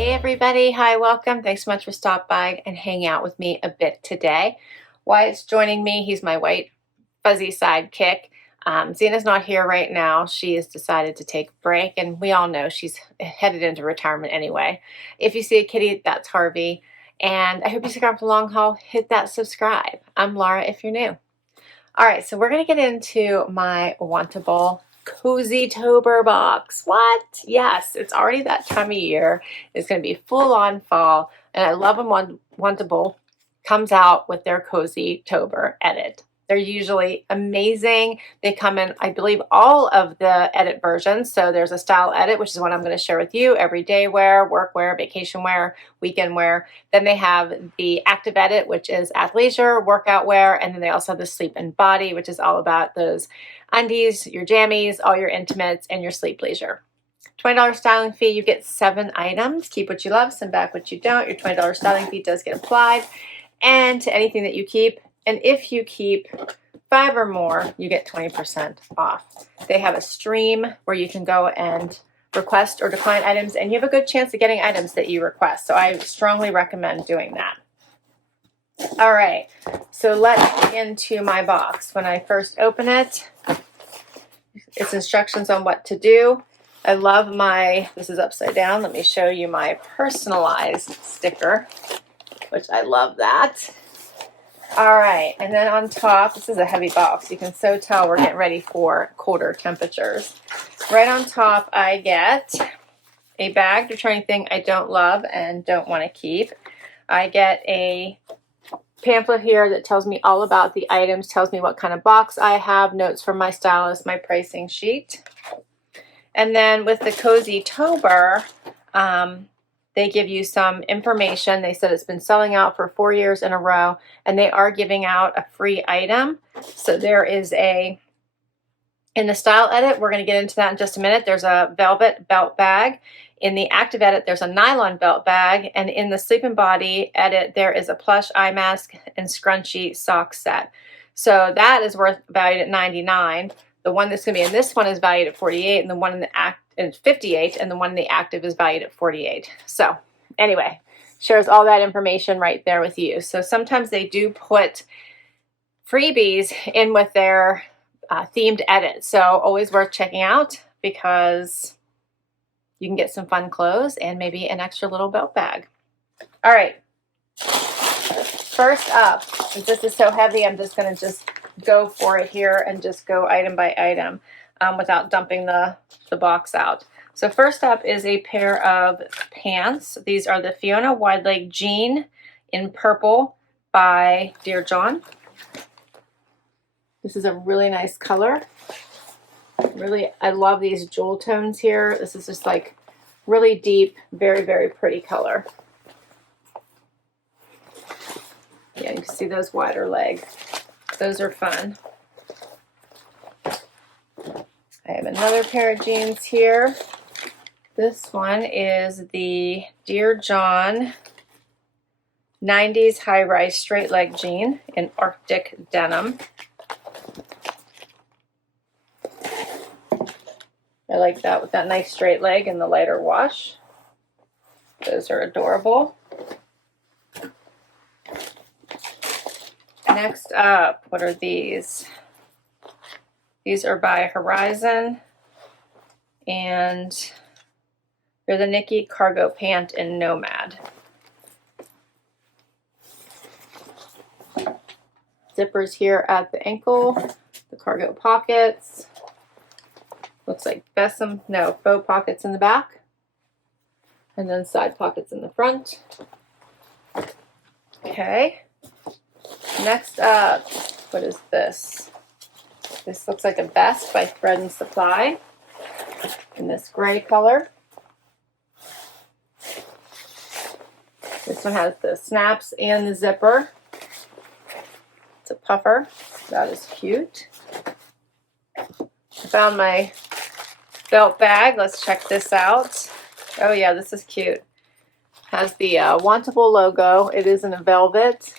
Hey everybody, hi, welcome. Thanks so much for stopping by and hanging out with me a bit today. Wyatt's joining me. He's my white fuzzy sidekick. Zena's not here right now. She has decided to take a break, and we all know she's headed into retirement anyway. If you see a kitty, that's Harvey. And I hope you stick around for the long haul. Hit that subscribe. I'm Laura if you're new. All right, so we're going to get into my Wantable Cozytober box. What? Yes, it's already that time of year. It's going to be full on fall, and I love when Wantable comes out with their Cozytober edit. They're usually amazing. They come in, I believe, all of the edit versions. So there's a style edit, which is what I'm going to share with you: everyday wear, work wear, vacation wear, weekend wear. Then they have the active edit, which is athleisure, workout wear, and then they also have the sleep and body, which is all about those undies, your jammies, all your intimates, and your sleep leisure. $20 styling fee, you get 7 items. Keep what you love, send back what you don't. Your $20 styling fee does get applied, and to anything that you keep. And if you keep 5 or more, you get 20% off. They have a stream where you can go and request or decline items, and you have a good chance of getting items that you request. So I strongly recommend doing that. All right, so let's get into my box. When I first open it, it's instructions on what to do. I love this is upside down. Let me show you my personalized sticker, which I love that. All right, and then on top, this is a heavy box. You can so tell we're getting ready for colder temperatures. Right on top, I get a bag to try anything I don't love and don't want to keep. I get a pamphlet here that tells me all about the items, tells me what kind of box I have, notes from my stylist, my pricing sheet. And then with the Cozytober, they give you some information. They said it's been selling out for 4 years in a row, and they are giving out a free item. So there is in the style edit, we're going to get into that in just a minute, there's a velvet belt bag. In the active edit, there's a nylon belt bag. And in the sleep and body edit, there is a plush eye mask and scrunchy sock set. So that is valued at $99. The one that's going to be in this one is valued at $48, and the one in the is $58, and the one in the active is valued at $48. So anyway, shares all that information right there with you. So sometimes they do put freebies in with their themed edits. So always worth checking out, because you can get some fun clothes and maybe an extra little belt bag. All right. First up, since this is so heavy, I'm just going to go for it here and just go item by item without dumping the box out. So first up is a pair of pants. These are the Fiona wide leg jean in purple by Dear John. This is a really nice color. Really, I love these jewel tones here. This is just like really deep, very, very pretty color. Yeah, you can see those wider legs. Those are fun. I have another pair of jeans here. This one is the Dear John 90s high-rise straight leg jean in Arctic denim. I like that with that nice straight leg and the lighter wash. Those are adorable. Next up, what are these? These are by Herizon, and they're the Niki cargo pant in Nomad. Zippers here at the ankle, the cargo pockets. Looks like faux pockets in the back, and then side pockets in the front. Okay. Next up, what is this? This looks like a vest by Thread and Supply in this gray color. This one has the snaps and the zipper. It's a puffer. That is cute. I found my belt bag. Let's check this out. Oh yeah, this is cute. Has the Wantable logo. It is in a velvet.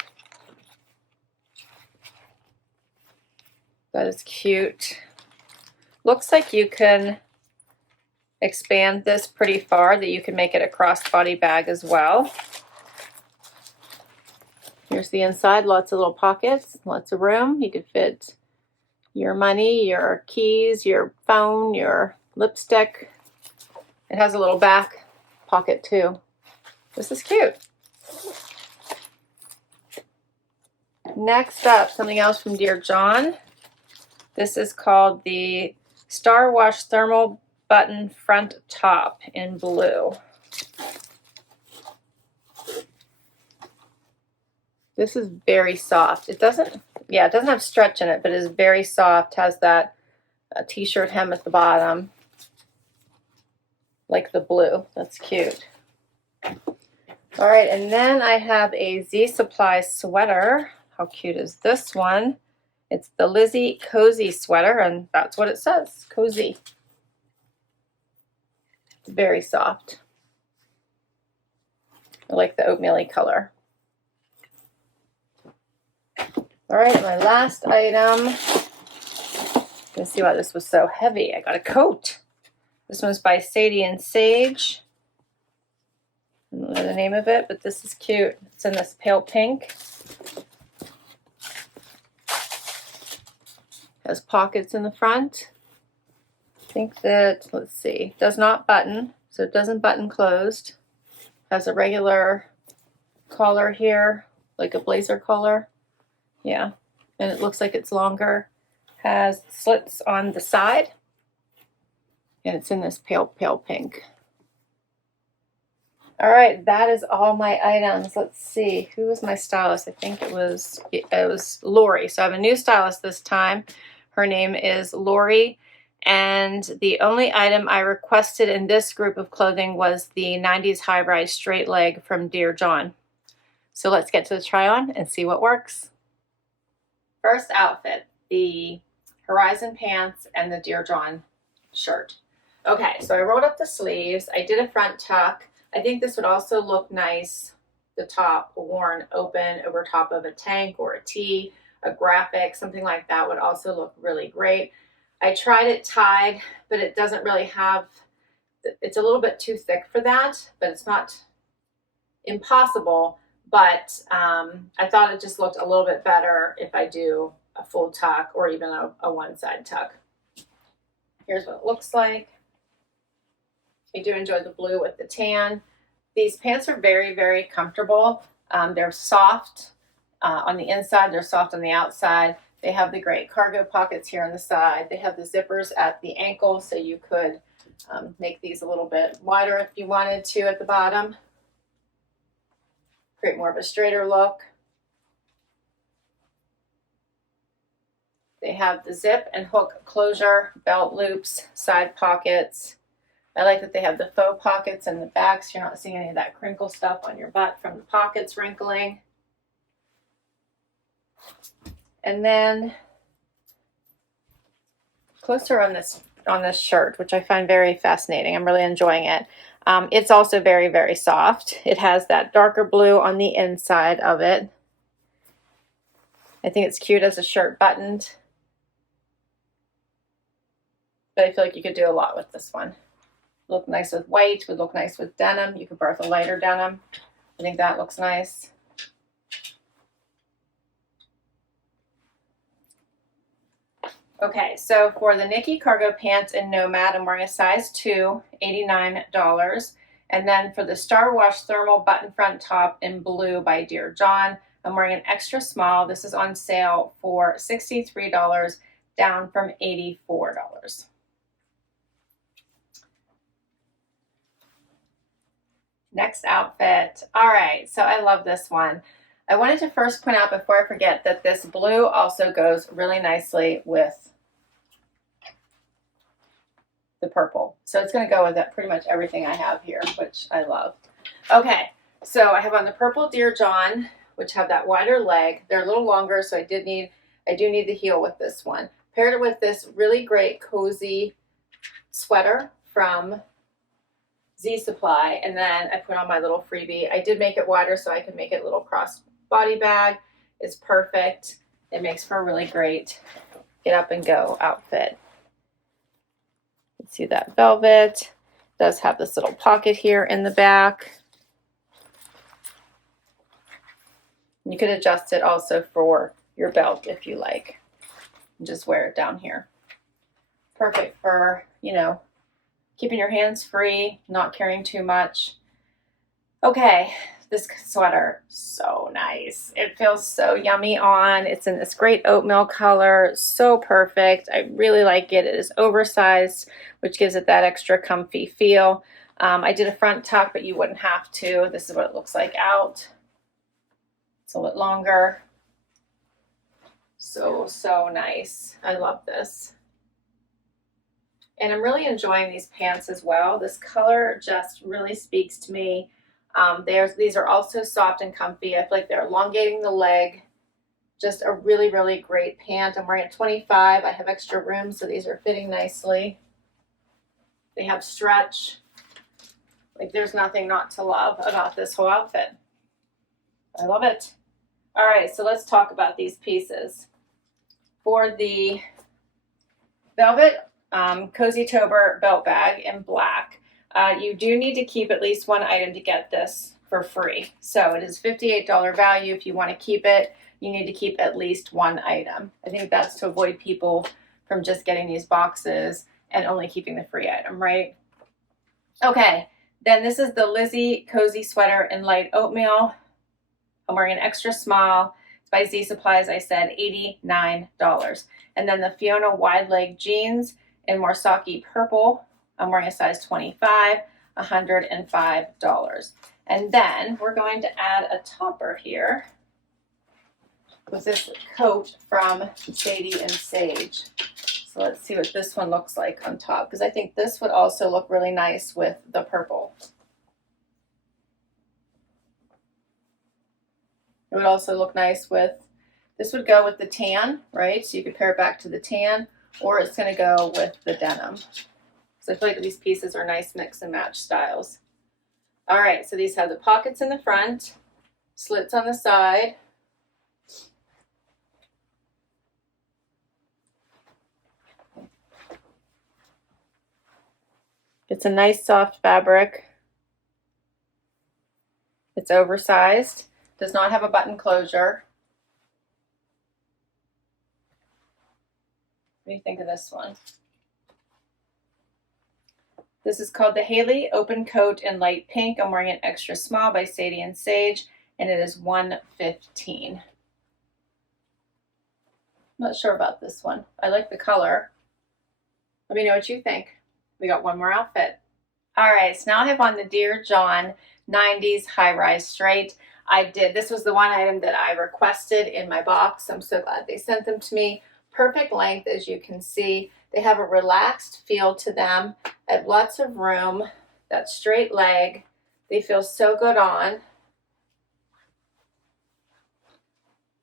That is cute. Looks like you can expand this pretty far that you can make it a crossbody bag as well. Here's the inside, lots of little pockets, lots of room. You could fit your money, your keys, your phone, your lipstick. It has a little back pocket too. This is cute. Next up, something else from Dear John. This is called the Star Wash Thermal Button Front Top in blue. This is very soft. It doesn't have stretch in it, but it is very soft. Has that t-shirt hem at the bottom, like the blue. That's cute. All right, and then I have a Z Supply sweater. How cute is this one? It's the Lizzy Cozy sweater, and that's what it says, cozy. It's very soft. I like the oatmeal-y color. All right, my last item. Let's see why this was so heavy. I got a coat. This one's by Sadie and Sage. I don't know the name of it, but this is cute. It's in this pale pink. Has pockets in the front. I think that, let's see, does not button, so it doesn't button closed. Has a regular collar here, like a blazer collar. Yeah, and it looks like it's longer. Has slits on the side, and it's in this pale pink. All right, that is all my items. Let's see, who was my stylist? I think it was Lori. So I have a new stylist this time. Her name is Lori, and the only item I requested in this group of clothing was the 90s high-rise straight leg from Dear John. So let's get to the try on and see what works. First outfit, the Herizon pants and the Dear John shirt. Okay, so I rolled up the sleeves. I did a front tuck. I think this would also look nice, the top worn open over top of a tank or a tee, a graphic, something like that would also look really great. I tried it tied, but it doesn't really have, it's a little bit too thick for that, but it's not impossible. But I thought it just looked a little bit better if I do a full tuck or even a one-side tuck. Here's what it looks like. I do enjoy the blue with the tan. These pants are very, very comfortable. They're soft on the inside. They're soft on the outside. They have the great cargo pockets here on the side. They have the zippers at the ankle, so you could make these a little bit wider if you wanted to at the bottom. Create more of a straighter look. They have the zip and hook closure, belt loops, side pockets. I like that they have the faux pockets in the back, so you're not seeing any of that crinkle stuff on your butt from the pockets wrinkling. And then closer on this shirt, which I find very fascinating. I'm really enjoying it. It's also very, very soft. It has that darker blue on the inside of it. I think it's cute as a shirt buttoned. But I feel like you could do a lot with this one. Look nice with white, would look nice with denim. You could birth a lighter denim. I think that looks nice. Okay, so for the Niki cargo pants in Nomad, I'm wearing a size 2, $89. And then for the Star Wash thermal button front top in blue by Dear John, I'm wearing an extra small. This is on sale for $63, down from $84. Next outfit. All right, so I love this one. I wanted to first point out before I forget that this blue also goes really nicely with the purple. So it's going to go with pretty much everything I have here, which I love. Okay, so I have on the purple Dear John, which have that wider leg. They're a little longer, so I do need the heel with this one. Paired it with this really great cozy sweater from Z Supply, and then I put on my little freebie. I did make it wider so I could make it a little cross body bag. It's perfect. It makes for a really great get up and go outfit. See that velvet. does have this little pocket here in the back. You could adjust it also for your belt if you like. Just wear it down here. Perfect for, you know, keeping your hands free, not carrying too much. Okay, this sweater, so nice. It feels so yummy on. It's in this great oatmeal color, so perfect. I really like it. It is oversized, which gives it that extra comfy feel. I did a front tuck, but you wouldn't have to. This is what it looks like out. It's a little bit longer. So, so nice. I love this. And I'm really enjoying these pants as well. This color just really speaks to me. These are also soft and comfy. I feel like they're elongating the leg. Just a really, really great pant. I'm wearing a 25. I have extra room, so these are fitting nicely. They have stretch. Like, there's nothing not to love about this whole outfit. I love it. All right, so let's talk about these pieces. For the velvet Cozytober Belt Bag in black, you do need to keep at least one item to get this for free. So it is $58 value. If you want to keep it, you need to keep at least one item. I think that's to avoid people from just getting these boxes and only keeping the free item, right? Okay, then this is the Lizzy Cozy Sweater in light oatmeal. I'm wearing an extra small. It's by Z Supply, as I said, $89. And then the Fiona wide leg jeans in Morsaki purple. I'm wearing a size 25, $105. And then we're going to add a topper here with this coat from Sadie and Sage. So let's see what this one looks like on top, because I think this would also look really nice with the purple. It would also look nice with, this would go with the tan, right? So you could pair it back to the tan, or it's going to go with the denim. So I feel like these pieces are nice mix and match styles. All right, so these have the pockets in the front, slits on the side. It's a nice soft fabric. It's oversized. Does not have a button closure. What do you think of this one? This is called the Hayley Open Coat in light pink. I'm wearing an extra small by Sadie and Sage, and it is $115. I'm not sure about this one. I like the color. Let me know what you think. We got one more outfit. All right, so now I have on the Dear John 90s high-rise straight. This was the one item that I requested in my box. I'm so glad they sent them to me. Perfect length, as you can see. They have a relaxed feel to them. I have lots of room. That straight leg. They feel so good on.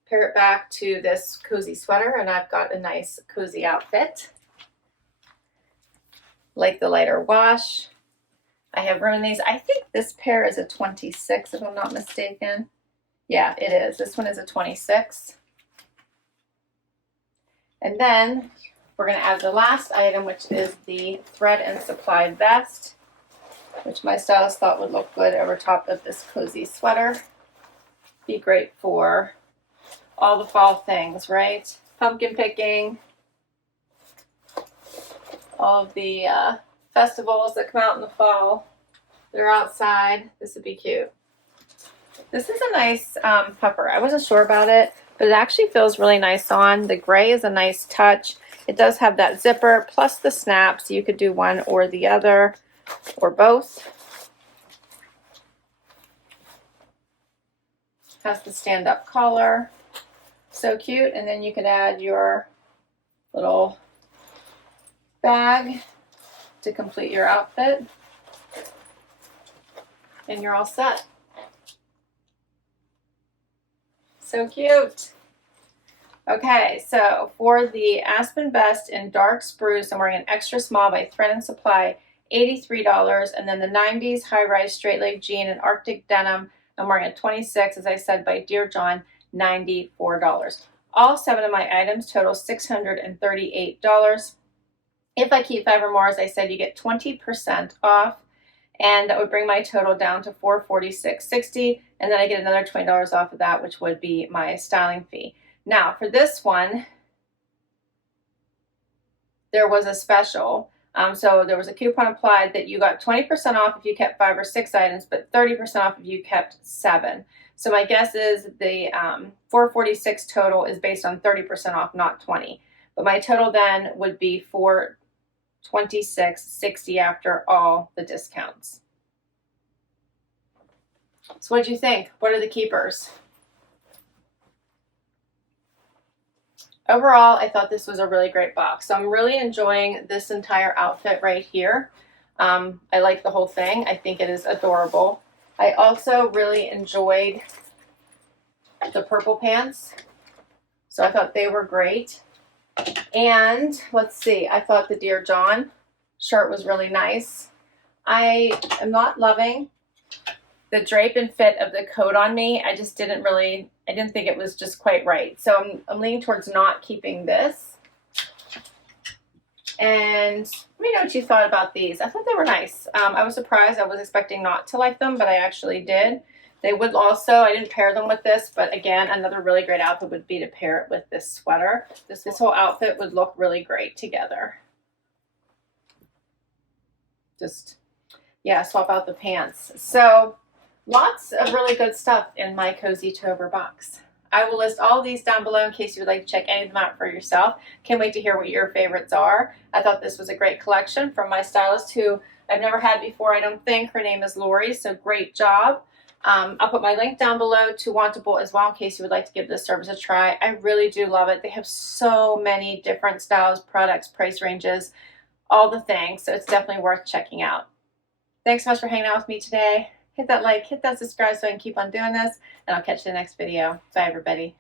Pair it back to this cozy sweater, and I've got a nice cozy outfit. Like the lighter wash. I have room in these. I think this pair is a 26, if I'm not mistaken. Yeah, it is. This one is a 26. And then we're going to add the last item, which is the Thread and Supply vest, which my stylist thought would look good over top of this cozy sweater. Be great for all the fall things, right? Pumpkin picking, all of the festivals that come out in the fall. They're outside. This would be cute. This is a nice puffer. I wasn't sure about it, but it actually feels really nice on. The gray is a nice touch. It does have that zipper plus the snap, so you could do one or the other or both. Has the stand-up collar. So cute. And then you could add your little bag to complete your outfit. And you're all set. So cute. Okay, so for the Aspen vest in dark spruce, I'm wearing an extra small by Thread and Supply, $83. And then the 90s high-rise straight leg jean in Arctic denim, I'm wearing a 26, as I said, by Dear John, $94. All 7 of my items total $638. If I keep 5 or more, as I said, you get 20% off. and that would bring my total down to $446.60, and then I get another $20 off of that, which would be my styling fee. Now for this one, there was a special. So there was a coupon applied that you got 20% off if you kept 5 or 6 items, but 30% off if you kept 7. So my guess is the $446 total is based on 30% off, not 20. But my total then would be $426.60 after all the discounts. So what do you think? What are the keepers? Overall, I thought this was a really great box. So I'm really enjoying this entire outfit right here. I like the whole thing. I think it is adorable. I also really enjoyed the purple pants. So I thought they were great. And let's see, I thought the Dear John shirt was really nice. I am not loving the drape and fit of the coat on me. I just didn't really, I didn't think it was just quite right. So I'm leaning towards not keeping this. And let me know what you thought about these. I thought they were nice. I was surprised. I was expecting not to like them, but I actually did. They would also, I didn't pair them with this, but again, another really great outfit would be to pair it with this sweater. This whole outfit would look really great together. Just, yeah, swap out the pants. So lots of really good stuff in my Cozytober box. I will list all of these down below in case you would like to check any of them out for yourself. Can't wait to hear what your favorites are. I thought this was a great collection from my stylist, who I've never had before, I don't think. Her name is Lori, so great job. I'll put my link down below to Wantable as well in case you would like to give this service a try. I really do love it. They have so many different styles, products, price ranges, all the things, so it's definitely worth checking out. Thanks so much for hanging out with me today. Hit that like, hit that subscribe so I can keep on doing this, and I'll catch you in the next video. Bye, everybody.